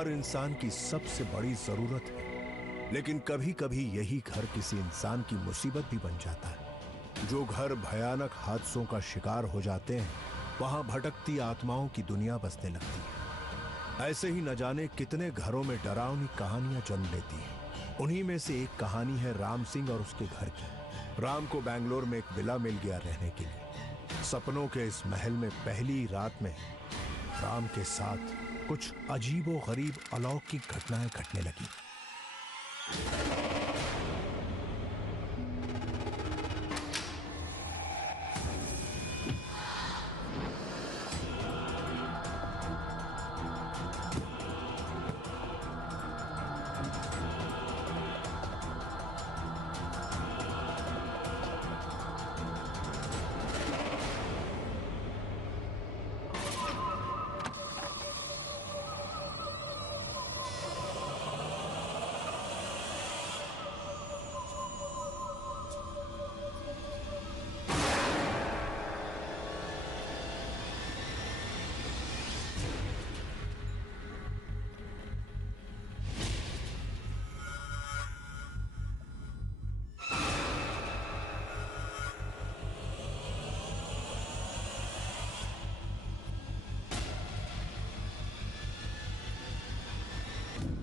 हर इंसान की सबसे बड़ी जरूरत है, लेकिन कभी कभी यही घर किसी इंसान की मुसीबत भी बन जाता है। जो घर भयानक हादसों का शिकार हो जाते हैं, वहां भटकती आत्माओं की दुनिया बसने लगती है। ऐसे ही न जाने कितने घरों में डरावनी कहानियां जन्म लेती हैं। उन्हीं में से एक कहानी है राम सिंह और उसके घर की। राम को बेंगलोर में एक विला मिल गया रहने के लिए। सपनों के इस महल में पहली रात में राम के साथ कुछ अजीबो गरीब अलौकिक घटनाएं घटने लगी।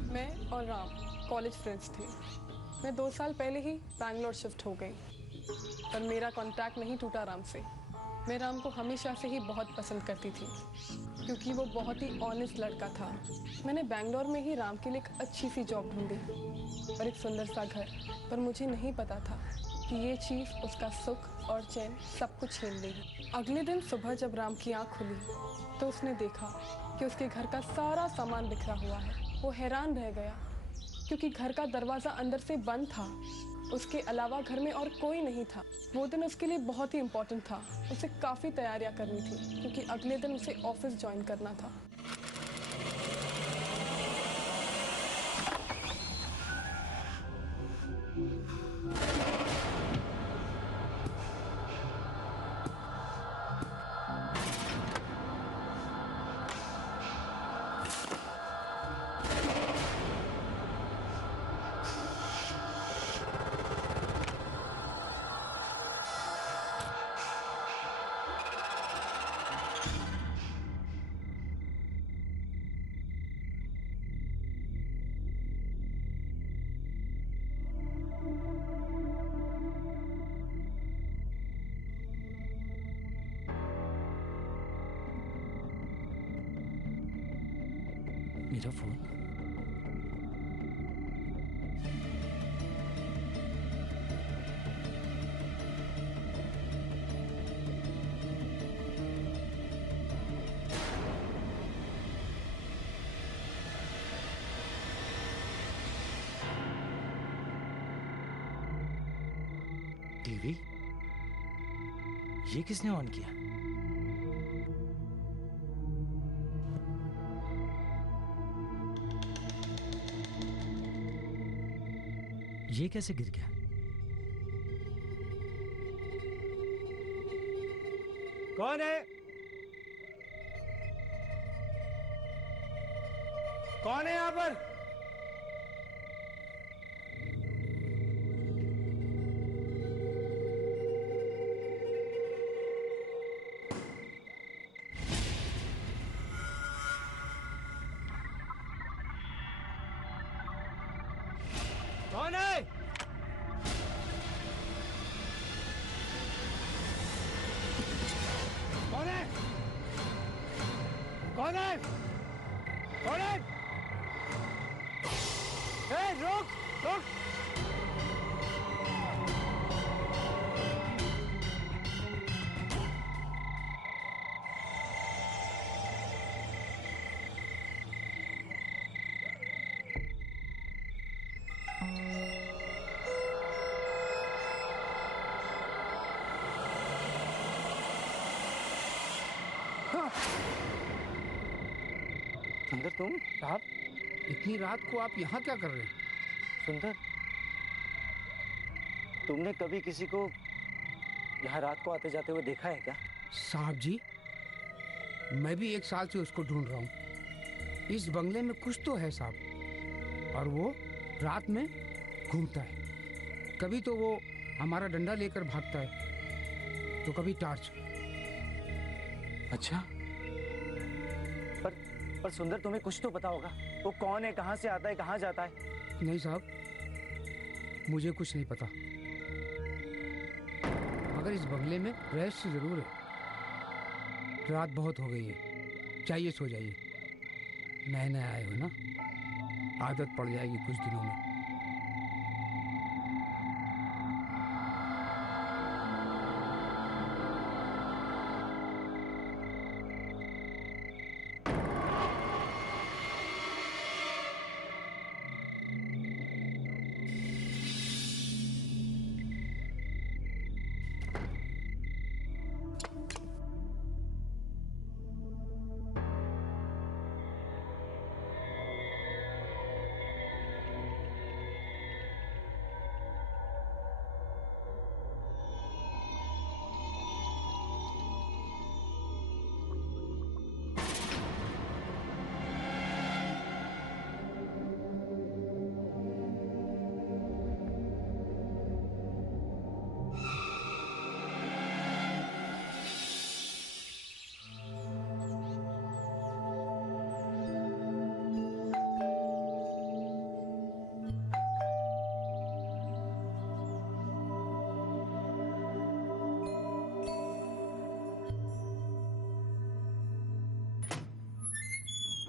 मैं और राम कॉलेज फ्रेंड्स थे। मैं 2 साल पहले ही बैंगलोर शिफ्ट हो गई, पर मेरा कॉन्टैक्ट नहीं टूटा राम से। मैं राम को हमेशा से ही बहुत पसंद करती थी, क्योंकि वो बहुत ही ऑनेस्ट लड़का था। मैंने बैंगलोर में ही राम के लिए एक अच्छी सी जॉब ढूंढी और एक सुंदर सा घर, पर मुझे नहीं पता था कि ये चीज़ उसका सुख और चैन सब कुछ छीन लेगी। अगले दिन सुबह जब राम की आँख खुली तो उसने देखा कि उसके घर का सारा सामान बिखरा हुआ है। वो हैरान रह गया, क्योंकि घर का दरवाज़ा अंदर से बंद था। उसके अलावा घर में और कोई नहीं था। वो दिन उसके लिए बहुत ही इम्पोर्टेंट था। उसे काफ़ी तैयारियां करनी थी, क्योंकि अगले दिन उसे ऑफिस ज्वाइन करना था। मेरा फोन। टीवी? ये किसने ऑन किया? ये कैसे गिर गया? कौन है? कौन है यहाँ पर? कौन है? कौन है? कौन है? कौन है? ए, रुक रुक। सुंदर, तुम? साहब, इतनी रात को आप यहाँ क्या कर रहे हैं? सुंदर, तुमने कभी किसी को यहाँ रात को आते जाते हुए देखा है क्या? साहब जी, मैं भी 1 साल से उसको ढूंढ रहा हूँ। इस बंगले में कुछ तो है साहब, और वो रात में घूमता है। कभी तो वो हमारा डंडा लेकर भागता है, तो कभी टॉर्च। अच्छा, पर सुंदर, तुम्हें कुछ तो पता होगा। वो कौन है, कहाँ से आता है, कहाँ जाता है? नहीं साहब, मुझे कुछ नहीं पता, मगर इस बंगले में रहस्य जरूर है। रात बहुत हो गई है, चाहिए सो जाइए। नए नए आए हो ना, आदत पड़ जाएगी कुछ दिनों में।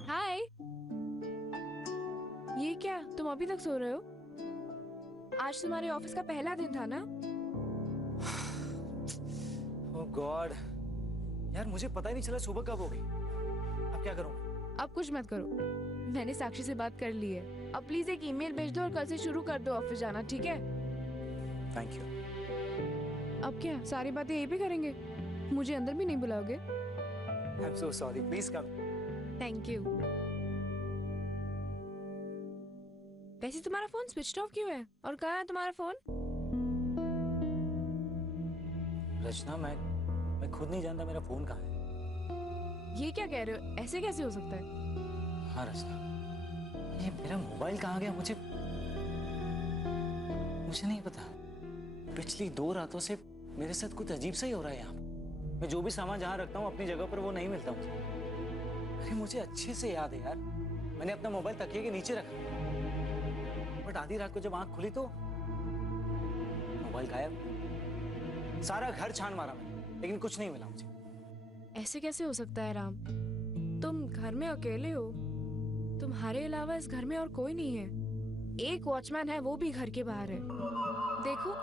हाय, ये क्या तुम अभी तक सो रहे हो? आज तुम्हारे ऑफिस का पहला दिन था ना? ओह गॉड, यार मुझे पता ही नहीं चला सुबह कब हो गई। अब क्या करूं? अब कुछ मत करो, मैंने साक्षी से बात कर ली है। अब प्लीज एक ईमेल भेज दो और कल से शुरू कर दो ऑफिस जाना, ठीक है? Thank you. अब क्या सारी बातें यही पे करेंगे? मुझे अंदर भी नहीं बुलाओगे? I am so sorry, please come. Thank you. वैसे तुम्हारा फोन स्विच ऑफ क्यों है? और कहाँ है तुम्हारा फोन? रचना, मैं खुद नहीं जानता मेरा फोन कहाँ है। ये क्या कह रहे हो? ऐसे कैसे हो सकता है? हाँ रचना, ये मेरा मोबाइल कहाँ गया मुझे नहीं पता। पिछली 2 रातों से मेरे साथ कुछ अजीब सा ही हो रहा है यहाँ। मैं जो भी सामान जहाँ रखता हूँ अपनी जगह पर, वो नहीं मिलता मुझे। अरे मुझे अच्छे से याद है यार, मैंने अपना मोबाइल तकिए के नीचे रखा, बट आधी रात को जब आंख खुली तो मोबाइल गायब। सारा घर छान मारा मैंने, लेकिन कुछ नहीं मिला मुझे। ऐसे कैसे हो सकता है राम? तुम घर में अकेले हो, तुम्हारे अलावा इस घर में और कोई नहीं है। एक वॉचमैन है, वो भी घर के बाहर है। देखो,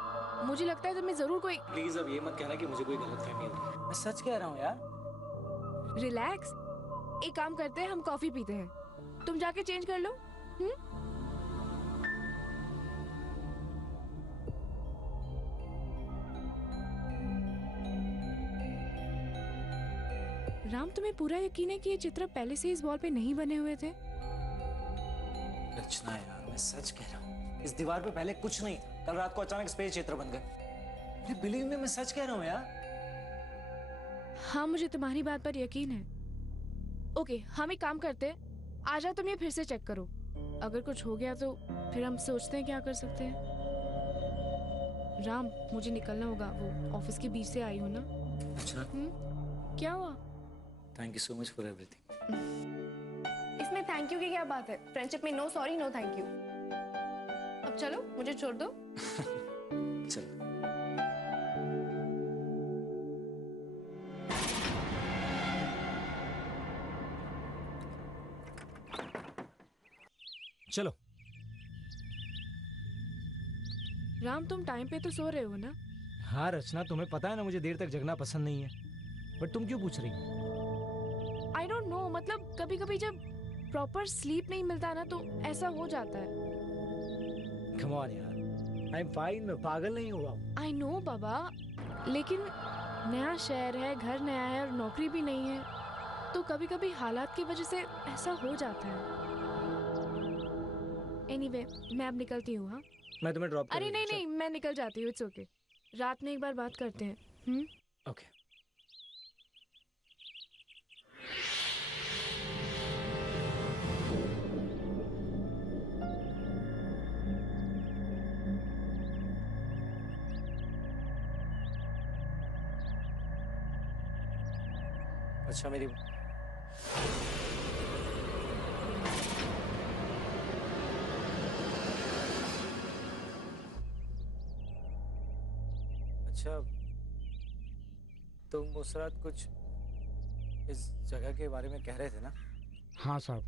मुझे लगता है तुम्हें जरूर कोई। प्लीज अब ये मत कहना कि मुझे कोई गलतफहमी हो रही है। मैं सच कह रहा हूँ यार। रिलैक्स, एक काम करते हैं, हम कॉफी पीते हैं, तुम जाके चेंज कर लो। राम, तुम्हें पूरा यकीन है कि ये चित्र पहले से इस वॉल पे नहीं बने हुए थे? रचना यार, मैं सच कह रहा हूँ, इस दीवार पे पहले कुछ नहीं था। कल रात को अचानक स्पेस चित्र बन गए। अरे बिलीव मी, मैं सच कह रहा हूँ यार। हाँ, मुझे तुम्हारी बात पर यकीन है। ओके, हम एक काम करते हैं, आ जाओ तुम ये फिर से चेक करो। अगर कुछ हो गया तो फिर हम सोचते हैं क्या कर सकते हैं। राम, मुझे निकलना होगा, वो ऑफिस के बीच से आई हो ना। अच्छा, क्या हुआ? Thank you so much for everything. इसमें थैंक यू की क्या बात है? फ्रेंडशिप में no sorry no thank you. अब चलो, मुझे छोड़ दो। चलो। चलो। राम, तुम टाइम पे तो सो रहे हो ना? हाँ रचना, तुम्हें पता है ना मुझे देर तक जगना पसंद नहीं है, बट तुम क्यों पूछ रही हो? आई डोंट नो, मतलब कभी कभी जब प्रॉपर स्लीप नहीं मिलता ना तो ऐसा हो जाता है। कम ऑन यार, आई एम फाइन, मैं पागल नहीं हुआ। आई नो बाबा, लेकिन नया शहर है, घर नया है और नौकरी भी नहीं है, तो कभी कभी हालात की वजह से ऐसा हो जाता है। एनीवे, मैं अब निकलती हूँ। हाँ, मैं तुम्हें ड्रॉप कर अरे नहीं नहीं, मैं निकल जाती हूँ, इट्स ओके। रात में एक बार बात करते हैं। ओके। अच्छा मेरी अच्छा, तुम उस रात कुछ इस जगह के बारे में कह रहे थे ना? हाँ साहब,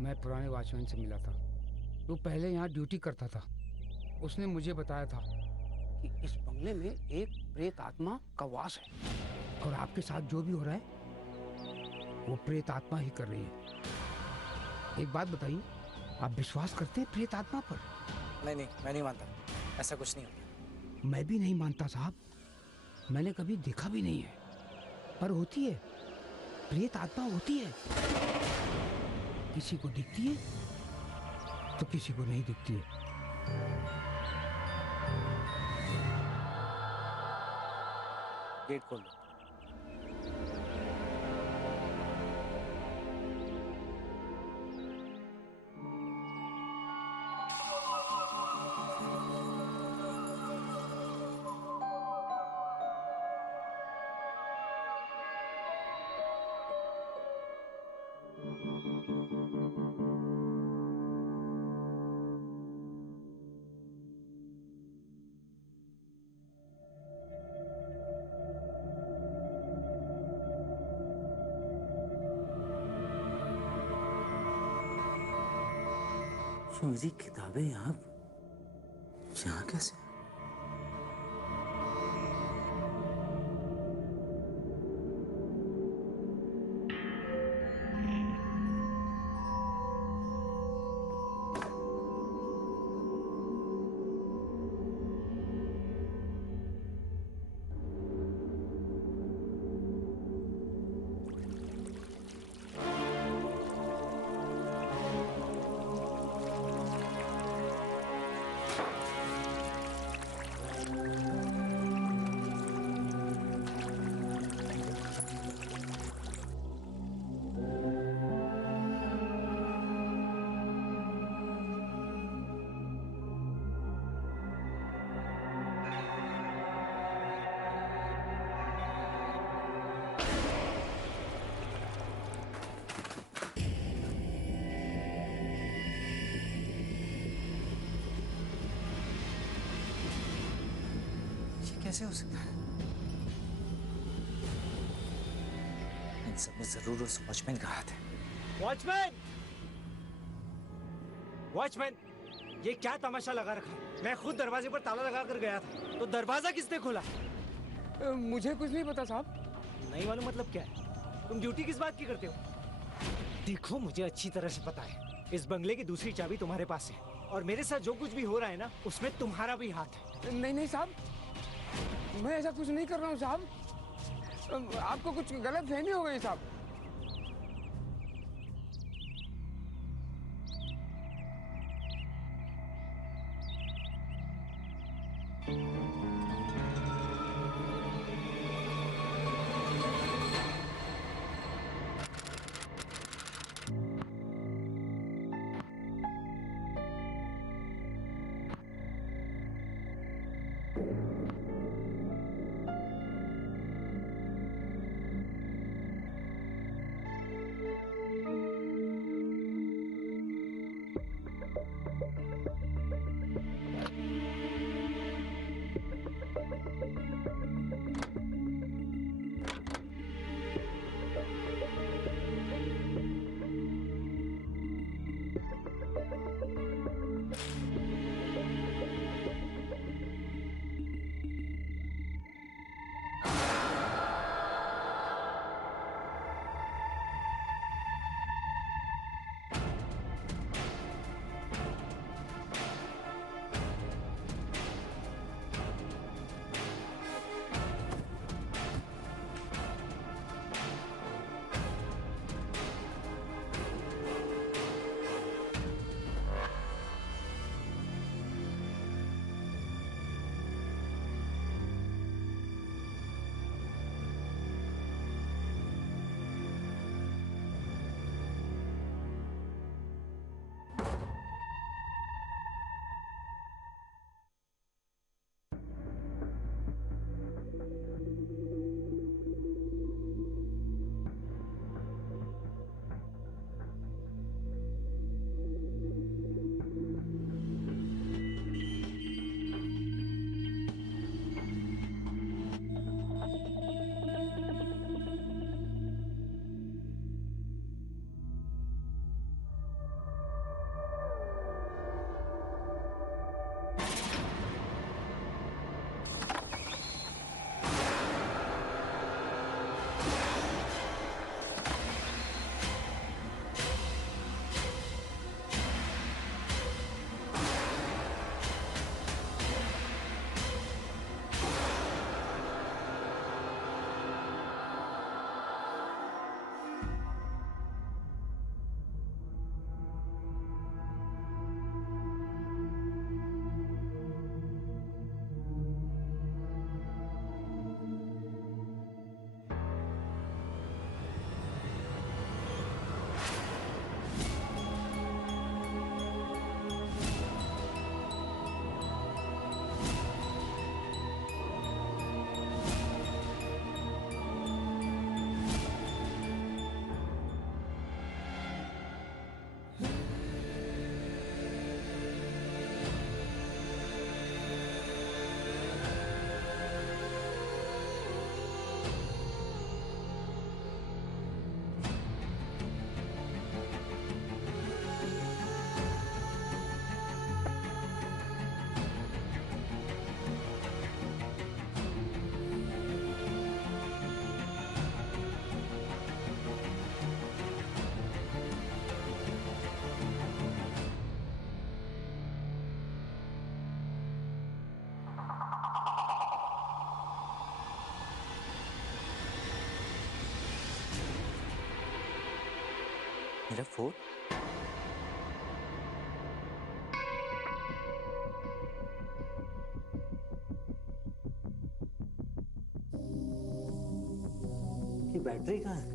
मैं पुराने वॉचमैन से मिला था। वो पहले यहाँ ड्यूटी करता था। उसने मुझे बताया था कि इस बंगले में एक प्रेत आत्मा का वास है और आपके साथ जो भी हो रहा है वो प्रेत आत्मा ही कर रही है। एक बात बताइए, आप विश्वास करते हैं प्रेत आत्मा पर? नहीं, मैं नहीं मानता, ऐसा कुछ नहीं होता। मैं भी नहीं मानता साहब, मैंने कभी देखा भी नहीं है, पर होती है, प्रेत आत्मा होती है। किसी को दिखती है तो किसी को नहीं दिखती है। गेट खोल दो। तो मेरी किताबें यहाँ कैसे? कैसे हो सकता है? इन सब में जरूर उस वॉचमैन का हाथ है। वॉचमैन! वॉचमैन! ये क्या तमाशा लगा रखा है? मैं खुद दरवाजे पर ताला लगा कर गया था, तो दरवाजा किसने खोला? मुझे कुछ नहीं पता साहब। नहीं मालूम मतलब क्या है? तुम ड्यूटी किस बात की करते हो? देखो, मुझे अच्छी तरह से पता है, इस बंगले की दूसरी चाबी तुम्हारे पास है और मेरे साथ जो कुछ भी हो रहा है ना, उसमें तुम्हारा भी हाथ है। नहीं साहब, मैं ऐसा कुछ नहीं कर रहा हूँ साहब। आपको कुछ गलत फहमी हो गई साहब। मेरा फोन? की बैटरी कहाँ है?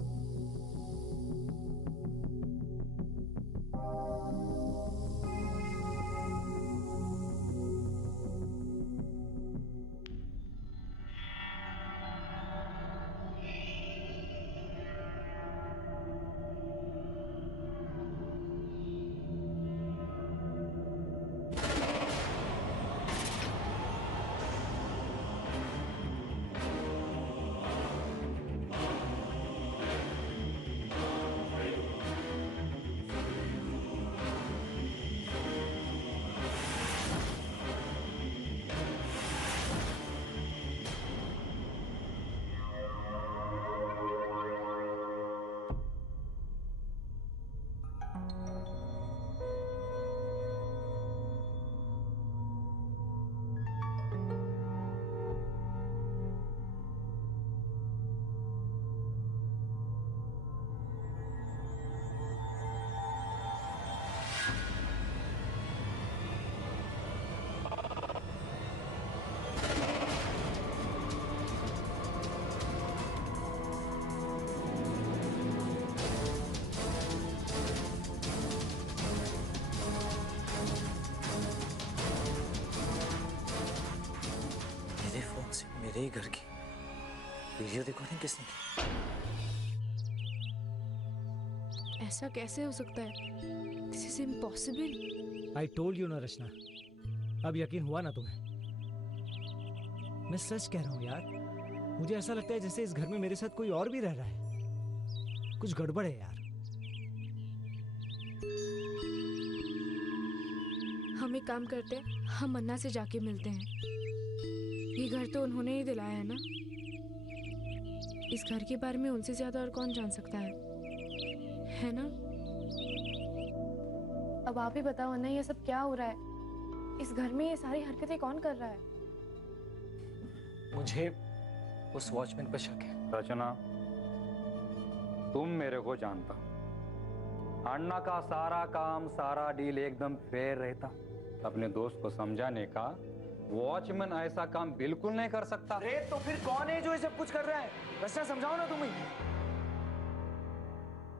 मेरे ही घर की वीडियो रिकॉर्डिंग किसने की? ऐसा कैसे हो सकता है? This is impossible. I told you ना रचना, अब यकीन हुआ ना तुम्हें? मैं सच कह रहा हूँ यार, मुझे ऐसा लगता है जैसे इस घर में मेरे साथ कोई और भी रह रहा है। कुछ गड़बड़ है यार। हम एक काम करते हैं, हम अन्ना से जाके मिलते हैं। ये घर तो उन्होंने ही दिलाया है ना। इस घर के बारे में उनसे ज्यादा और कौन जान सकता है ना? अब आप ही बताओ अन्ना, ये सब क्या हो रहा है? इस घर में ये सारी हरकतें कौन कर रहा है? मुझे उस वॉचमैन पर शक है। रचना, तुम मेरे को जानता, अन्ना का सारा काम, सारा डील एकदम फेयर रहता। अपने दोस्त को समझाने का, वॉचमैन ऐसा काम बिल्कुल नहीं कर सकता। अरे तो फिर कौन है जो ये सब कुछ कर रहा है? रचना समझाओ ना तुम ही।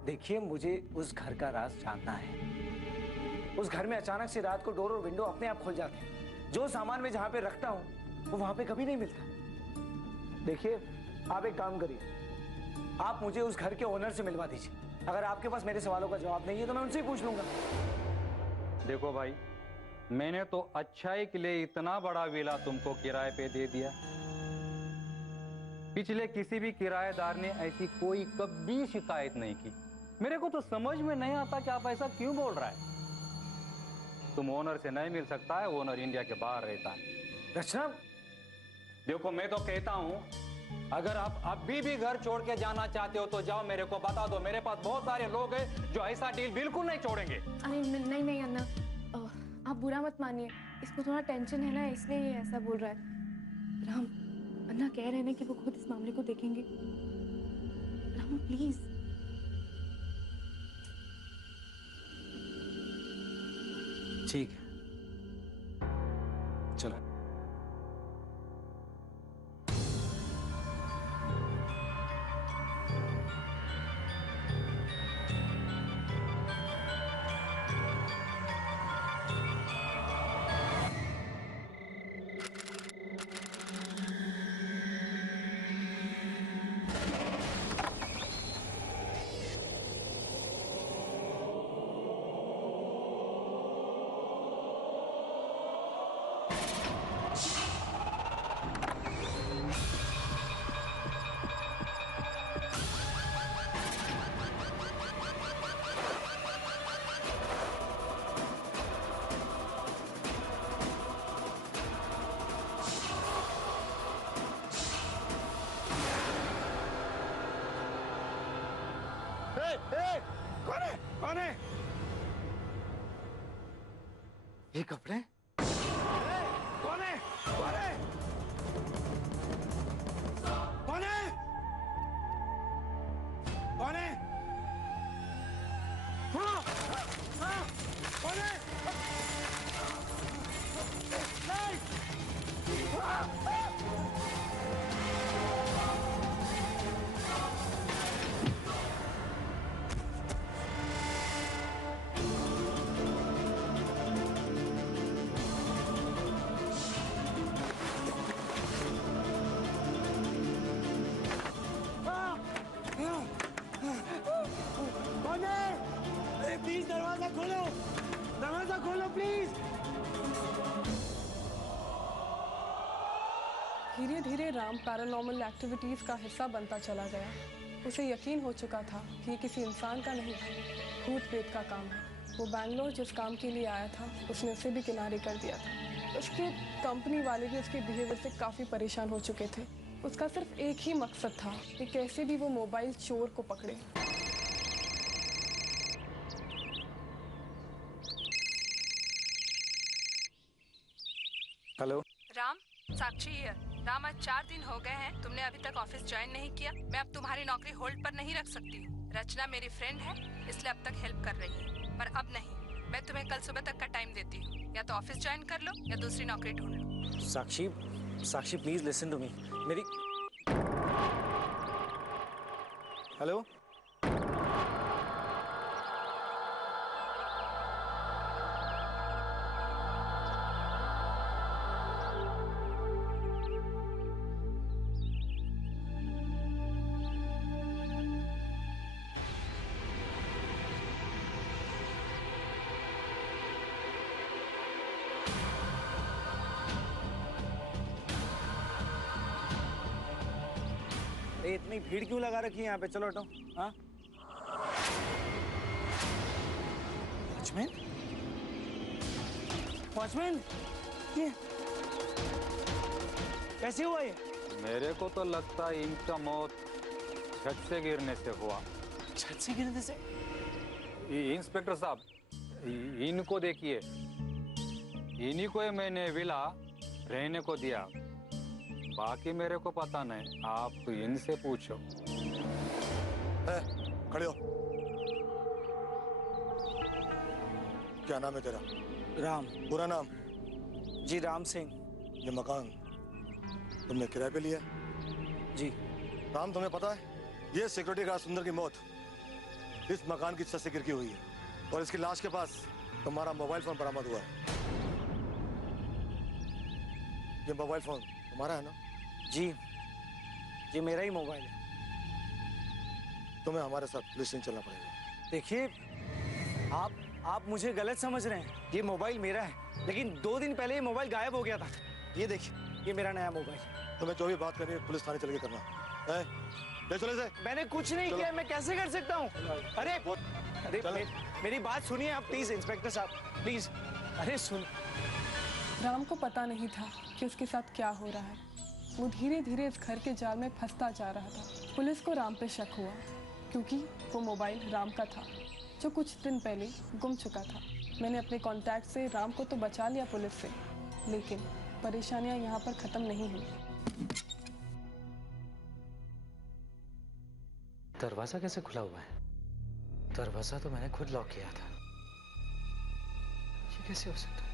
देखिए, मुझे उस घर का राज जानना है। उस घर में अचानक से रात को डोर और विंडो अपने आप खुल जाते हैं। जो सामान मैं जहां पे रखता हूं वो वहां पे कभी नहीं मिलता। देखिए, आप एक काम करिए, आप मुझे उस घर के ओनर से मिलवा दीजिए। अगर आपके पास मेरे सवालों का जवाब नहीं है तो मैं उनसे ही पूछ लूंगा। देखो भाई, मैंने तो अच्छाई के लिए इतना बड़ा विला तुमको किराए पे दे दिया। पिछले किसी भी किराएदार ने ऐसी कोई कभी शिकायत नहीं की। मेरे को तो समझ में नहीं आता कि आप ऐसा क्यों बोल रहा है। तुम ओनर से नहीं मिल सकता है, ओनर इंडिया के बाहर रहता है। रचना, देखो मैं तो कहता हूं, अगर आप अभी भी घर छोड़ के जाना चाहते हो तो जाओ, मेरे को बता दो। मेरे पास बहुत सारे लोग हैं जो ऐसा डील बिल्कुल नहीं छोड़ेंगे। अरे नहीं नहीं अन्ना, आप बुरा मत मानिए। इसको थोड़ा टेंशन है ना, इसलिए ये ऐसा बोल रहा है। राम, अन्ना कह रहे हैं कि वो खुद इस मामले को देखेंगे। राम प्लीज। ठीक है, चलो। कौन है? ये कपड़े? कौन है? कौन है? कौन है? कौन है? पैरानॉर्मल एक्टिविटीज़ का हिस्सा बनता चला गया। उसे यकीन हो चुका था कि ये किसी इंसान का नहीं, भूत प्रेत का काम है। वो बैंगलोर जिस काम के लिए आया था उसने उसे भी किनारे कर दिया था। उसके कंपनी वाले भी उसके बिहेवियर से काफ़ी परेशान हो चुके थे। उसका सिर्फ एक ही मकसद था कि कैसे भी वो मोबाइल चोर को पकड़े। Hello Ram, Sakshi here. Ram, आज 4 दिन हो गए हैं तुमने अभी तक ऑफिस ज्वाइन नहीं किया। मैं अब तुम्हारी नौकरी होल्ड पर नहीं रख सकती हूँ। रचना मेरी फ्रेंड है, इसलिए अब तक हेल्प कर रही है, पर अब नहीं। मैं तुम्हें कल सुबह तक का टाइम देती हूँ, या तो ऑफिस ज्वाइन कर लो या दूसरी नौकरी ढूंढ लो। साक्षी, साक्षी प्लीज लिसन टू मी। मेरी हेलो इतनी भीड़ क्यों लगा रखी है यहाँ पे? चलो हटो। हाँ वॉचमैन, वॉचमैन ये कैसे हुआ ये? मेरे को तो लगता है इनका मौत छत से गिरने से हुआ। छत से गिरने से? इंस्पेक्टर साहब, इनको देखिए, इन्हीं को ही मैंने विला रहने को दिया, बाकी मेरे को पता नहीं। आप तो इनसे पूछो। खड़े हो। क्या नाम है तेरा? राम। पूरा नाम? जी राम सिंह। ये मकान तुमने किराए पे लिया? जी। राम, तुम्हें पता है ये सिक्योरिटी गार्ड सुंदर की मौत इस मकान की छत से गिर के हुई है, और इसकी लाश के पास तुम्हारा मोबाइल फोन बरामद हुआ है। ये मोबाइल फोन तुम्हारा है ना? जी, ये मेरा ही मोबाइल है। तुम्हें हमारे साथ पुलिस स्टेशन चलना पड़ेगा। देखिए, आप मुझे गलत समझ रहे हैं। ये मोबाइल मेरा है, लेकिन 2 दिन पहले ये मोबाइल गायब हो गया था। ये देखिए, ये मेरा नया मोबाइल। तुम्हें जो भी बात करनी है पुलिस थाने चल के करना है। ले चले से। मैंने कुछ नहीं किया, मैं कैसे कर सकता हूँ? अरे अरे मेरी बात सुनिए आप प्लीज, इंस्पेक्टर साहब प्लीज। अरे सुन। राम को पता नहीं था कि उसके साथ क्या हो रहा है। वो धीरे धीरे इस घर के जाल में फंसता जा रहा था। पुलिस को राम पे शक हुआ क्योंकि वो मोबाइल राम का था, जो कुछ दिन पहले गुम चुका था। मैंने अपने कांटेक्ट से राम को तो बचा लिया पुलिस से, लेकिन परेशानियां यहाँ पर खत्म नहीं हुई। दरवाजा कैसे खुला हुआ है? दरवाजा तो मैंने खुद लॉक किया था। ये कैसे हो सकता है?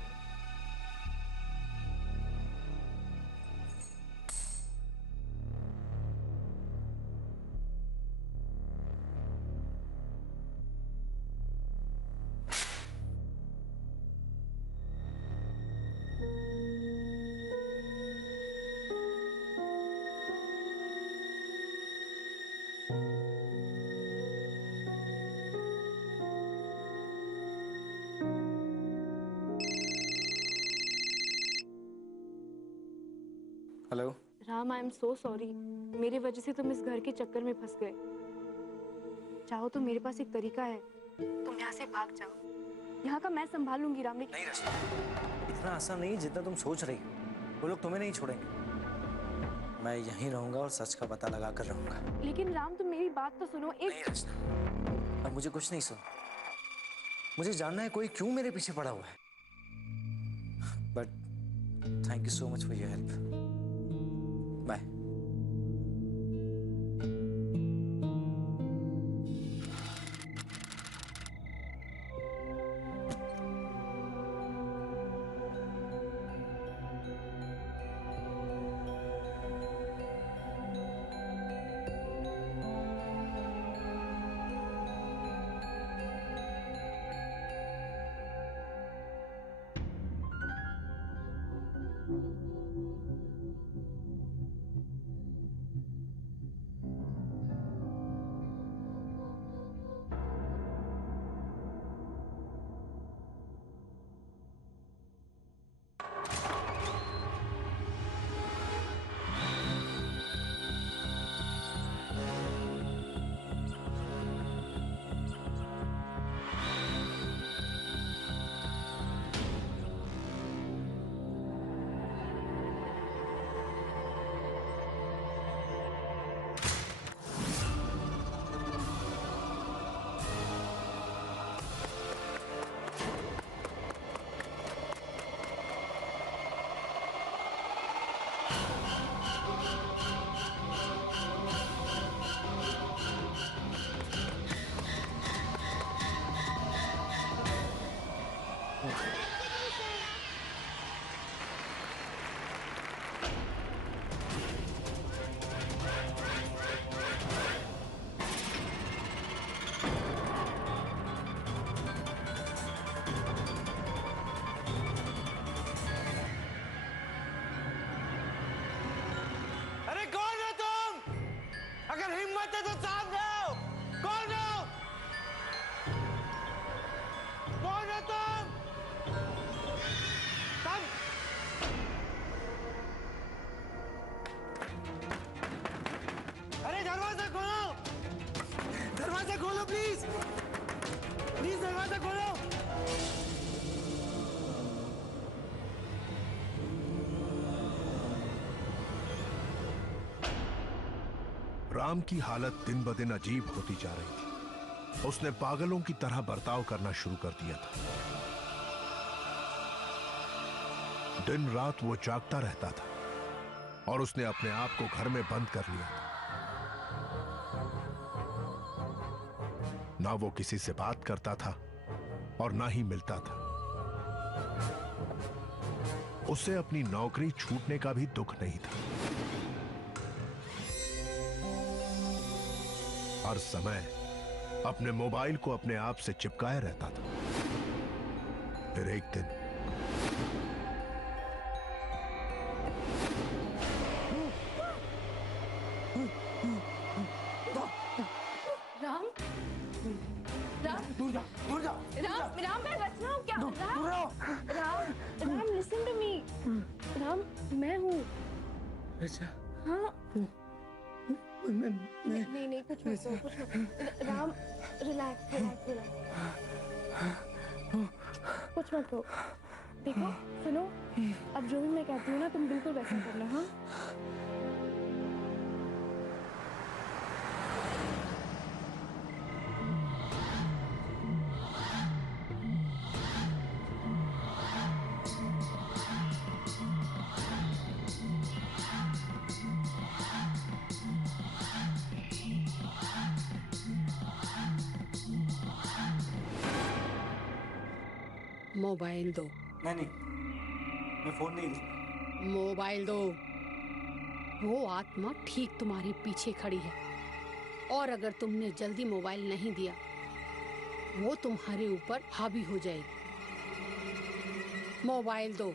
Hello Ram, I am so sorry. मेरी वजह से तुम इस घर के चक्कर में फंस गए। चाहो तो मेरे पास एक तरीका है, तुम यहाँ से भाग जाओ। यहाँ का मैं संभाल लूंगी राम। नहीं रश्मि, इतना आसान नहीं जितना तुम सोच रही हो। वो लोग तुम्हें नहीं छोड़ेंगे। मैं यहीं रहूंगा और सच का पता लगा कर रहूंगा। लेकिन राम, तुम मेरी बात तो सुनो। नहीं रचना, अब मुझे कुछ नहीं सुन। मुझे जानना है कोई क्यों मेरे पीछे पड़ा हुआ है। But thank you so much for your help. Bye. दरवाजे तो सामने आओ। कौन हो? कौन हो तुम? अरे दरवाजा खोलो, दरवाजा खोलो प्लीज, प्लीज दरवाजा खोलो। राम की हालत दिन ब दिन अजीब होती जा रही थी। उसने पागलों की तरह बर्ताव करना शुरू कर दिया था। दिन रात वो जागता रहता था और उसने अपने आप को घर में बंद कर लिया था। ना वो किसी से बात करता था और ना ही मिलता था। उसे अपनी नौकरी छूटने का भी दुख नहीं था। हर समय अपने मोबाइल को अपने आप से चिपकाए रहता था। फिर एक दिन राम, राम, दूर जा, दूर जा। राम, मैं बच रहा हूँ क्या? Ram, listen to me. Ram, मैं हूँ। अच्छा। हाँ। नहीं, कुछ मत हो, कुछ मत। राम, रिलैक्स। कुछ मत हो। देखो, सुनो, अब जो भी मैं कहती हूँ ना, तुम बिल्कुल वैसा करना। हाँ? मोबाइल दो। नहीं, मैं फोन नहीं दूंगा। मोबाइल दो। वो आत्मा ठीक तुम्हारे पीछे खड़ी है और अगर तुमने जल्दी मोबाइल नहीं दिया वो तुम्हारे ऊपर हावी हो जाएगी। मोबाइल दो।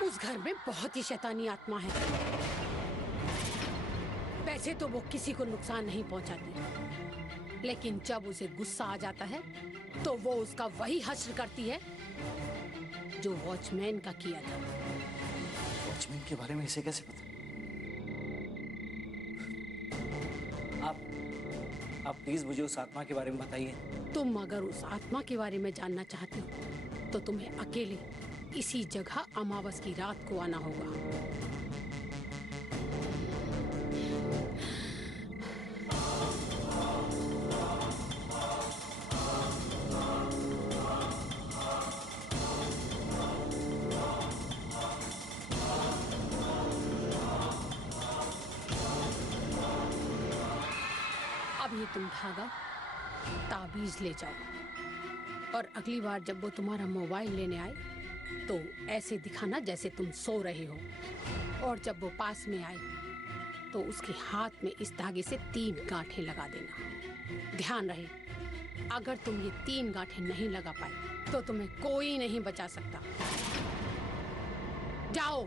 उस घर में बहुत ही शैतानी आत्मा है। वैसे तो वो किसी को नुकसान नहीं पहुंचाती, लेकिन जब उसे गुस्सा आ जाता है तो वो उसका वही हश्र करती है जो वॉचमैन का किया था। वॉचमैन के बारे में इसे कैसे पता? आप प्लीज मुझे उस आत्मा के बारे में बताइए। तुम अगर उस आत्मा के बारे में जानना चाहते हो तो तुम्हें अकेले इसी जगह अमावस की रात को आना होगा। अब ये तुम धागा ताबीज ले जाओ और अगली बार जब वो तुम्हारा मोबाइल लेने आए तो ऐसे दिखाना जैसे तुम सो रहे हो, और जब वो पास में आए तो उसके हाथ में इस धागे से 3 गांठें लगा देना। ध्यान रहे, अगर तुम ये 3 गांठें नहीं लगा पाए तो तुम्हें कोई नहीं बचा सकता। जाओ।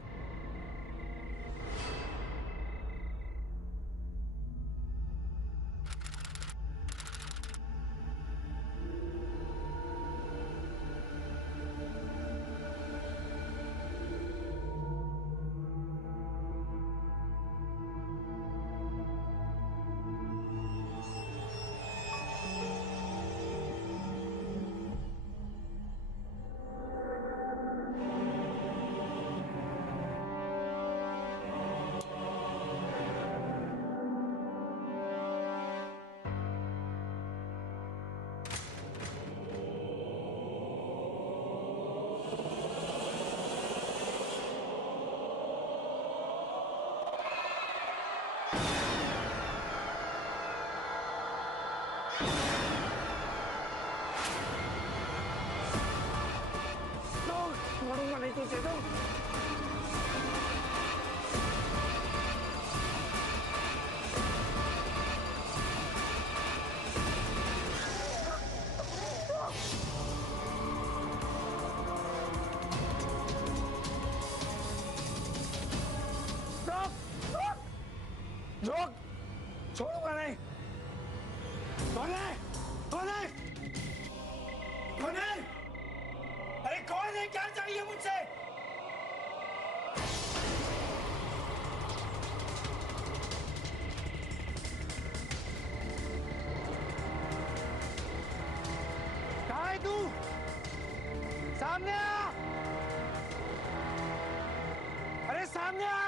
छोड़ूंगा नहीं तुझे तो। रोक, छोड़ूंगा नहीं। कौन है? कौन है? कौन है? अरे कौन है? क्या चाहिए मुझसे? कहाँ है तू? सामने आ! अरे सामने आ!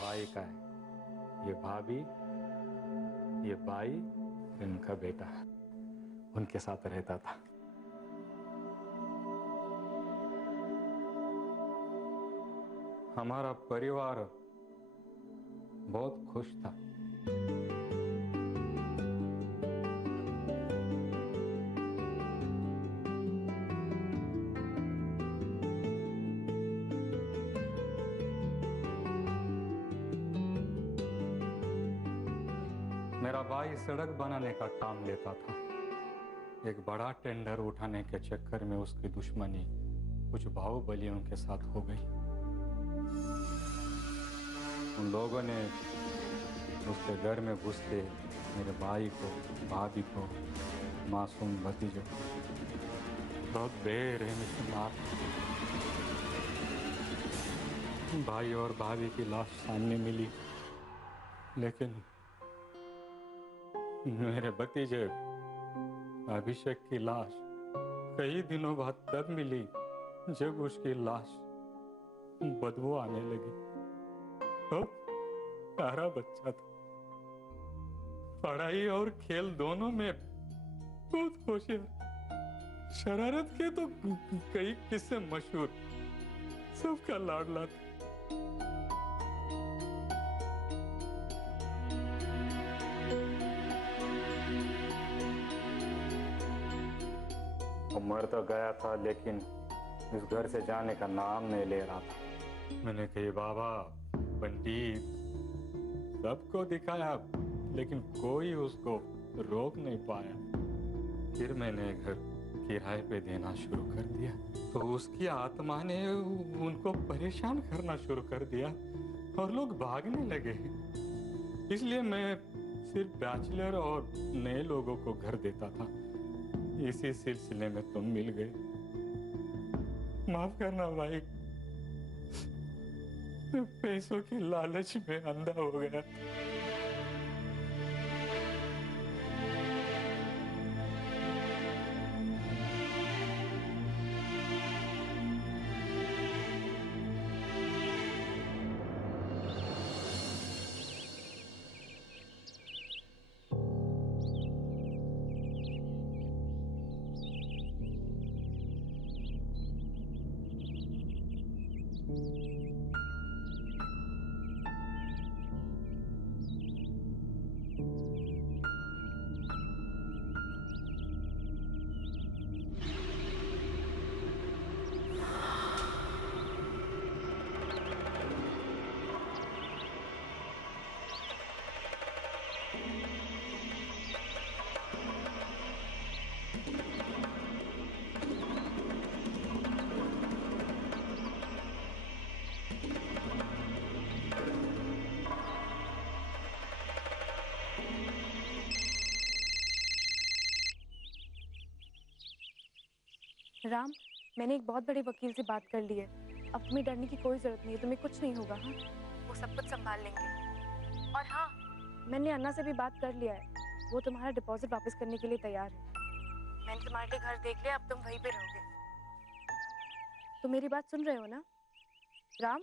भाई का है ये भाभी, ये भाई, इनका बेटा उनके साथ रहता था। हमारा परिवार बहुत खुश था। मेरा भाई सड़क बनाने का काम लेता था। एक बड़ा टेंडर उठाने के चक्कर में उसकी दुश्मनी कुछ बाहुबलियों के साथ हो गई। उन लोगों ने उसके घर में घुस के मेरे भाई को, भाभी को, मासूम भतीजों को बहुत बेरहमी से मार। भाई और भाभी की लाश सामने मिली, लेकिन मेरे भतीजे अभिषेक की लाश कई दिनों बाद तब मिली जब उसकी लाश बदबू आने लगी। तो प्यारा बच्चा था, पढ़ाई और खेल दोनों में बहुत होशियार, शरारत के तो कई किस्से मशहूर, सबका लाडला था। मर तो गया था, लेकिन इस घर से जाने का नाम नहीं ले रहा था। मैंने कही बाबा, पंडित, सबको दिखाया, लेकिन कोई उसको रोक नहीं पाया। फिर मैंने घर किराए पे देना शुरू कर दिया, तो उसकी आत्मा ने उनको परेशान करना शुरू कर दिया और लोग भागने लगे। इसलिए मैं सिर्फ बैचलर और नए लोगों को घर देता था। इसी सिलसिले में तुम मिल गए। माफ करना भाई, पैसों के लालच में अंधा हो गया। राम, मैंने एक बहुत बड़े वकील से बात कर ली है। अब तुम्हें डरने की कोई जरूरत नहीं है, तुम्हें कुछ नहीं होगा। हाँ, वो सब कुछ संभाल लेंगे। और हाँ, मैंने अन्ना से भी बात कर लिया है, वो तुम्हारा डिपॉजिट वापस करने के लिए तैयार है। मैंने तुम्हारे लिए घर देख लिया, अब तुम वहीं पे रहोगे। तुम मेरी बात सुन रहे हो ना राम?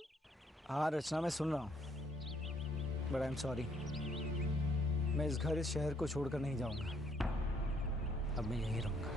हाँ रचना, मैं सुन रहा हूँ, बट आई एम सॉरी, मैं इस घर, इस शहर को छोड़कर नहीं जाऊंगा। अब मैं यहीं रहूंगा।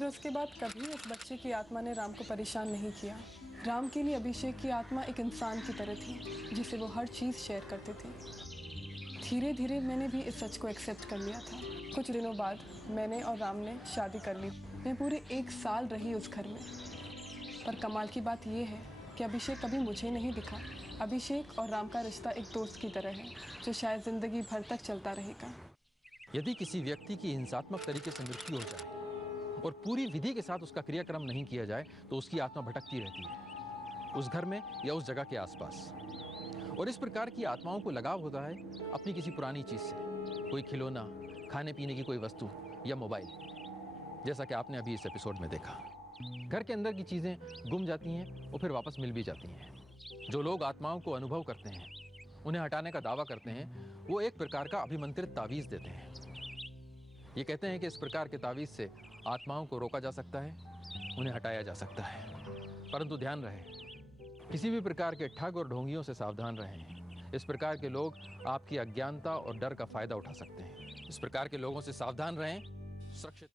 फिर उसके बाद कभी उस बच्चे की आत्मा ने राम को परेशान नहीं किया। राम के लिए अभिषेक की आत्मा एक इंसान की तरह थी जिसे वो हर चीज़ शेयर करते थे। धीरे धीरे मैंने भी इस सच को एक्सेप्ट कर लिया था। कुछ दिनों बाद मैंने और राम ने शादी कर ली। मैं पूरे 1 साल रही उस घर में। पर कमाल की बात यह है कि अभिषेक कभी मुझे नहीं दिखा। अभिषेक और राम का रिश्ता एक दोस्त की तरह है जो शायद जिंदगी भर तक चलता रहेगा। यदि किसी व्यक्ति की हिंसात्मक तरीके से मृत्यु हो जाए और पूरी विधि के साथ उसका क्रियाक्रम नहीं किया जाए तो उसकी आत्मा भटकती रहती है उस घर में या उस जगह के आसपास। और इस प्रकार की आत्माओं को लगाव होता है अपनी किसी पुरानी चीज से, कोई खिलौना, खाने पीने की कोई वस्तु या मोबाइल, जैसा कि आपने अभी इस एपिसोड में देखा। घर के अंदर की चीजें गुम जाती हैं और फिर वापस मिल भी जाती हैं। जो लोग आत्माओं को अनुभव करते हैं, उन्हें हटाने का दावा करते हैं, वो एक प्रकार का अभिमंत्रित तावीज देते हैं। ये कहते हैं कि इस प्रकार के तावीज से आत्माओं को रोका जा सकता है, उन्हें हटाया जा सकता है। परंतु ध्यान रहे, किसी भी प्रकार के ठग और ढोंगियों से सावधान रहें। इस प्रकार के लोग आपकी अज्ञानता और डर का फायदा उठा सकते हैं। इस प्रकार के लोगों से सावधान रहें, सुरक्षित